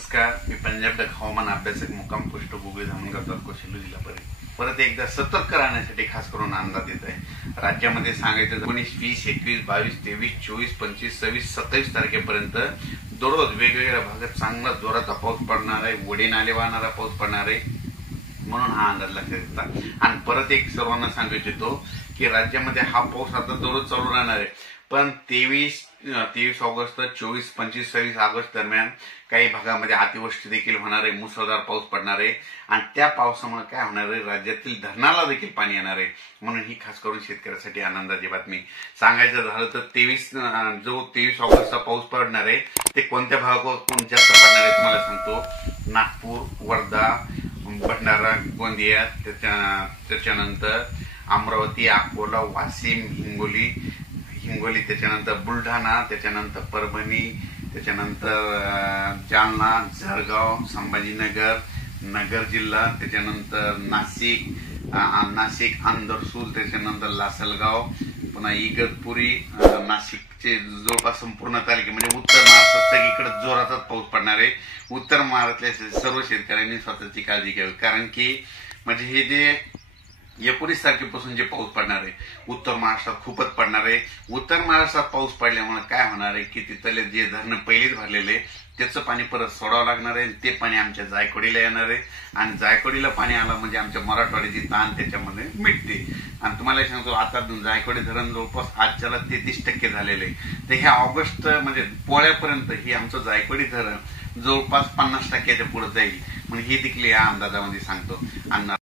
नमस्कार, मी पंजाब डक हवामान अभ्यासक मुक्काम पोस्ट गुगळी धामणगाव तालुका सेलू जिल्हा परत एकदा सतर्क राहण्यासाठी खास करून अंदाज येत आहे। राज्यामध्ये सांगायचं 19, 20, 21, 22, 23, 24, 25, 26, 27 तारखेपर्यंत दररोज वेगवेगळ्या भागात चांगला जोराचा पाऊस पडणार आहे, वडी नाले वाहणारा पाऊस पडणार आहे, म्हणून हा अंदाज लक्षात येतात। आणि परत एक सर्वांना सांगू इच्छितो की राज्यामध्ये हा पाऊस आता दररोज चालू राहणार आहे, पण 23 ऑगस्ट, 24, 25, 26 ऑगस्ट दरम्यान काही भागामध्ये अतिवृष्टी देखील होणार आहे, मुसळधार पाऊस पडणार आहे आणि त्या पावसामुळे काय होणार आहे, राज्यातील धरणाला देखील पाणी येणार आहे। म्हणून ही खास करून शेतकऱ्यासाठी आनंदाची बातमी। सांगायचं झालं तर 23 ऑगस्टचा पाऊस पडणार आहे ते कोणत्या भागातून जास्त पडणार आहे तुम्हाला सांगतो। नागपूर, वर्धा, भंडारा, गोंदिया, त्याच्यानंतर अमरावती, अकोला, वाशिम, हिंगोली, त्याच्यानंतर बुलढाणा, त्याच्यानंतर परभणी, त्याच्यानंतर जालना, जळगाव, संभाजीनगर, नगर जिल्हा, त्याच्यानंतर नाशिक, अंदरसूल, त्याच्यानंतर लासलगाव, पुन्हा इगतपुरी, नाशिकचे जवळपास संपूर्ण तालुके म्हणजे उत्तर महाराष्ट्रात सगळीकडे जोराचाच पाऊस पडणार आहे। उत्तर महाराष्ट्रातल्या सर्व शेतकऱ्यांनी स्वतःची काळजी घ्यावी, कारण की म्हणजे हे जे 19 तारखेपासून जे पाऊस पडणार आहे उत्तर महाराष्ट्रात खूपच पडणार आहे। उत्तर महाराष्ट्रात पाऊस पडल्यामुळे काय होणार आहे की तिथले जे धरण पहिलेच भरलेले त्याचं पाणी परत सोडावं लागणार आहे, ते पाणी आमच्या जायकवाडीला येणार आहे आणि जायकवाडीला पाणी आलं म्हणजे आमच्या मराठवाड्याची ताण त्याच्यामध्ये मिटते। आणि तुम्हाला सांगतो आता जायकवाडी धरण जवळपास आजच्याला 33% झालेले आहे, तर ह्या ऑगस्ट म्हणजे पोळ्यापर्यंत ही आमचं जायकवाडी धरण जवळपास 50%च्या पुढे जाईल, म्हणजे ही देखील या अंदाजामध्ये सांगतो।